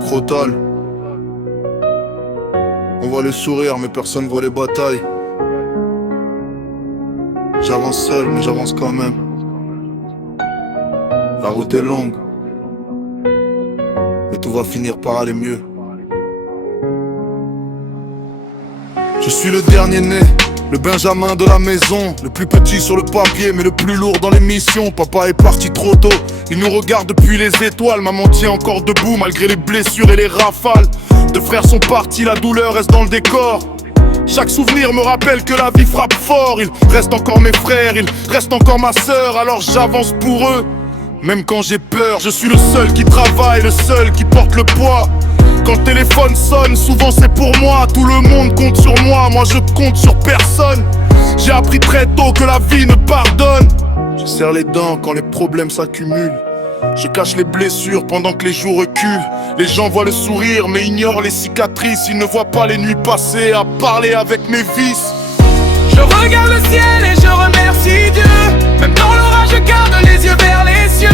Crotal. On voit les sourires mais personne voit les batailles. J'avance seul mais j'avance quand même. La route est longue, mais tout va finir par aller mieux. Je suis le dernier né, le Benjamin de la maison, le plus petit sur le papier mais le plus lourd dans les missions. Papa est parti trop tôt, il nous regarde depuis les étoiles. Maman tient encore debout malgré les blessures et les rafales. Deux frères sont partis, la douleur reste dans le décor. Chaque souvenir me rappelle que la vie frappe fort. Il reste encore mes frères, il reste encore ma sœur. Alors j'avance pour eux, même quand j'ai peur. Je suis le seul qui travaille, le seul qui porte le poids. Quand le téléphone sonne, souvent c'est pour moi. Tout le monde compte sur moi, moi je compte sur personne. J'ai appris très tôt que la vie ne pardonne. Je serre les dents quand les problèmes s'accumulent. Je cache les blessures pendant que les jours reculent. Les gens voient le sourire mais ignorent les cicatrices. Ils ne voient pas les nuits passées à parler avec mes vices. Je regarde le ciel et je remercie Dieu. Même dans l'orage je garde les yeux vers les cieux.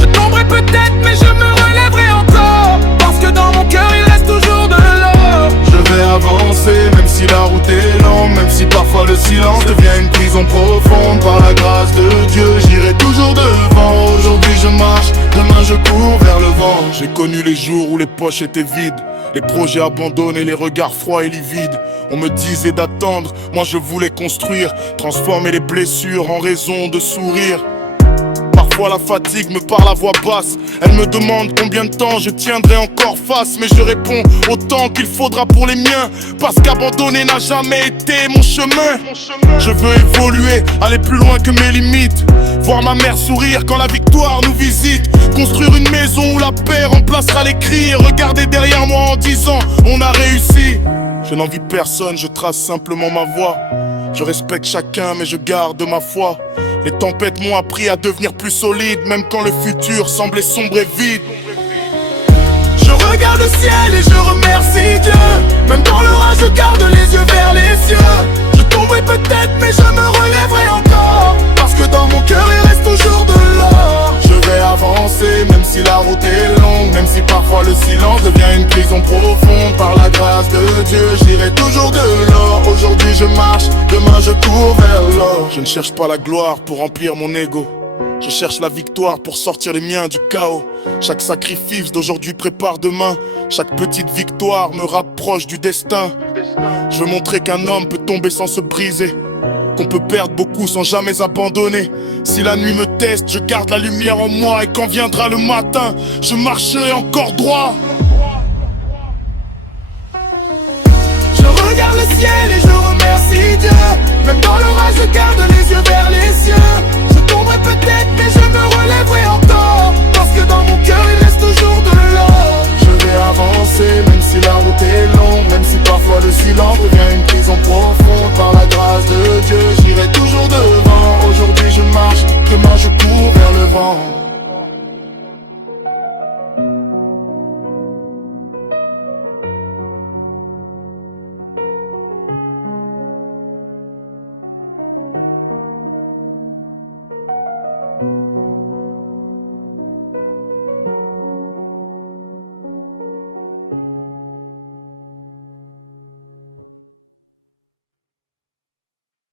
Je tomberai peut-être mais je me relèverai encore. Parce que dans mon cœur il reste toujours de l'or. Je vais avancer même si la route est longue. Même si parfois le silence devient une prison profonde. Par la grâce de Dieu j'irai toujours devant. Aujourd'hui je marche, demain je cours vers le vent. J'ai connu les jours où les poches étaient vides, les projets abandonnés, les regards froids et livides. On me disait d'attendre, moi je voulais construire. Transformer les blessures en raison de sourire. Parfois la fatigue me parle à voix basse. Elle me demande combien de temps je tiendrai encore face. Mais je réponds autant qu'il faudra pour les miens. Parce qu'abandonner n'a jamais été mon chemin. Je veux évoluer, aller plus loin que mes limites. Voir ma mère sourire quand la victoire nous visite. Construire une maison où la paix remplacera les cris. Et regarder derrière moi en disant on a réussi. Je n'envie personne, je trace simplement ma voie. Je respecte chacun mais je garde ma foi. Les tempêtes m'ont appris à devenir plus solide. Même quand le futur semblait sombre et vide. Je regarde le ciel et je remercie Dieu. Même dans l'orage je garde les yeux vers les cieux. Je tomberai peut-être mais je me relèverai encore. Parce que dans mon cœur il reste toujours de l'or. Je vais avancer même si la route est longue. Même si parfois le silence devient une prison profonde. Par la grâce de Dieu j'irai toujours de l'or. Aujourd'hui je marche, demain je cours vers l'or. Je ne cherche pas la gloire pour remplir mon ego. Je cherche la victoire pour sortir les miens du chaos. Chaque sacrifice d'aujourd'hui prépare demain. Chaque petite victoire me rapproche du destin. Je veux montrer qu'un homme peut tomber sans se briser, qu'on peut perdre beaucoup sans jamais abandonner. Si la nuit me teste, je garde la lumière en moi. Et quand viendra le matin, je marcherai encore droit. Je regarde le ciel et je remercie Dieu. Même dans l'orage je garde les yeux vers les cieux. Je tomberai peut-être mais je me relèverai encore. Parce que dans mon cœur il reste toujours de l'or. Je vais avancer même si la route est longue. Même si parfois le silence devient une prison profonde. Par la grâce de Dieu j'irai toujours devant. Aujourd'hui je marche, demain je cours vers le vent.